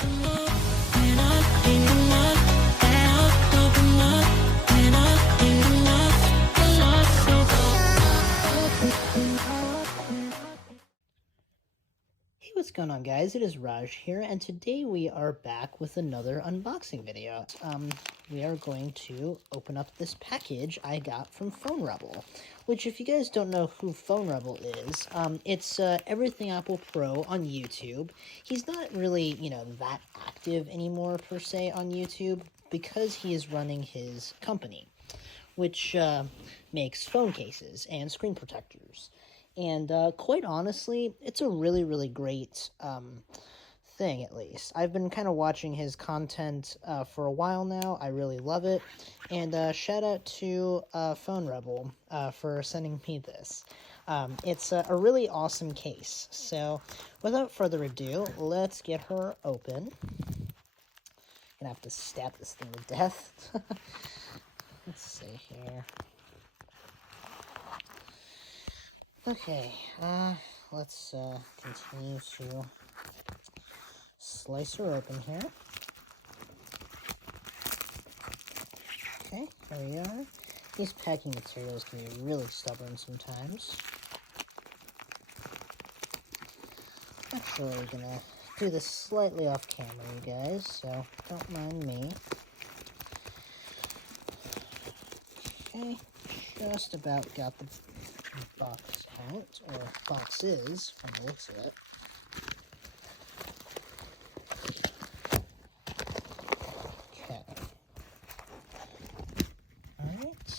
Hey, what's going on, guys? It is Raj here, and today we are back with another unboxing video. We are going to open up this package I got from Phone Rebel, which, if you guys don't know who Phone Rebel is, it's Everything Apple Pro on YouTube. He's not really, that active anymore, per se, on YouTube, because he is running his company, which makes phone cases and screen protectors. And quite honestly, it's a really, really great thing, at least. I've been kind of watching his content for a while now. I really love it. And shout out to Phone Rebel for sending me this. It's a really awesome case. So without further ado, let's get her open. Gonna have to stab this thing to death. Let's see here. Okay, let's continue to slice her open here. Okay, there we are. These packing materials can be really stubborn sometimes. Actually, we're gonna do this slightly off camera, you guys, so don't mind me. Okay, just about got the box out, or boxes, from the looks of it. Okay. Alright.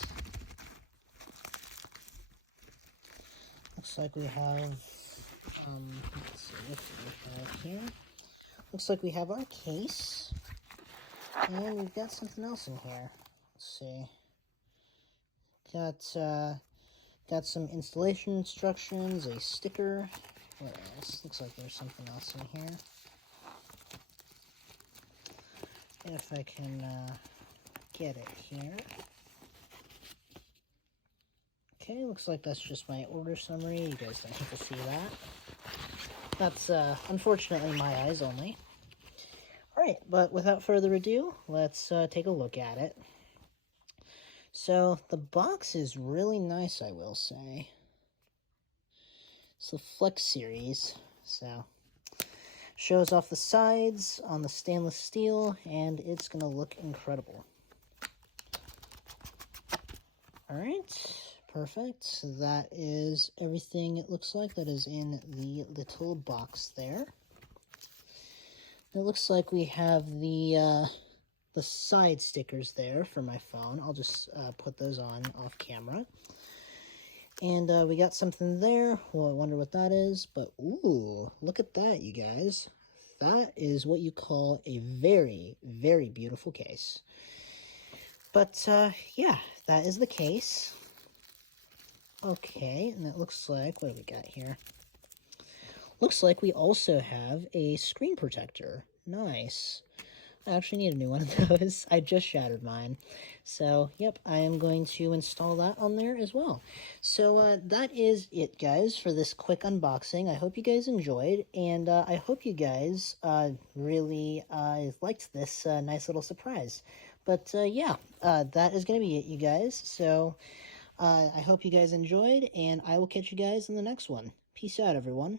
Looks like we have, let's see, what do we have here? Looks like we have our case, and we've got something else in here. Let's see. Got some installation instructions, a sticker. What else? Looks like there's something else in here. If I can get it here. Okay, looks like that's just my order summary. You guys don't have to see that. That's unfortunately my eyes only. Alright, but without further ado, let's take a look at it. So, the box is really nice, I will say. It's the Flex series, so shows off the sides on the stainless steel, and it's going to look incredible. Alright, perfect. So that is everything it looks like that is in the little box there. It looks like we have the side stickers there for my phone. I'll just put those on off camera. And we got something there. Well, I wonder what that is. But, ooh, look at that, you guys. That is what you call a very, very beautiful case. But, yeah, that is the case. Okay, and it looks like, what do we got here? Looks like we also have a screen protector. Nice. I actually need a new one of those. I just shattered mine. So, yep, I am going to install that on there as well. So, that is it, guys, for this quick unboxing. I hope you guys enjoyed, and I hope you guys really liked this nice little surprise. But, yeah, that is going to be it, you guys. So, I hope you guys enjoyed, and I will catch you guys in the next one. Peace out, everyone.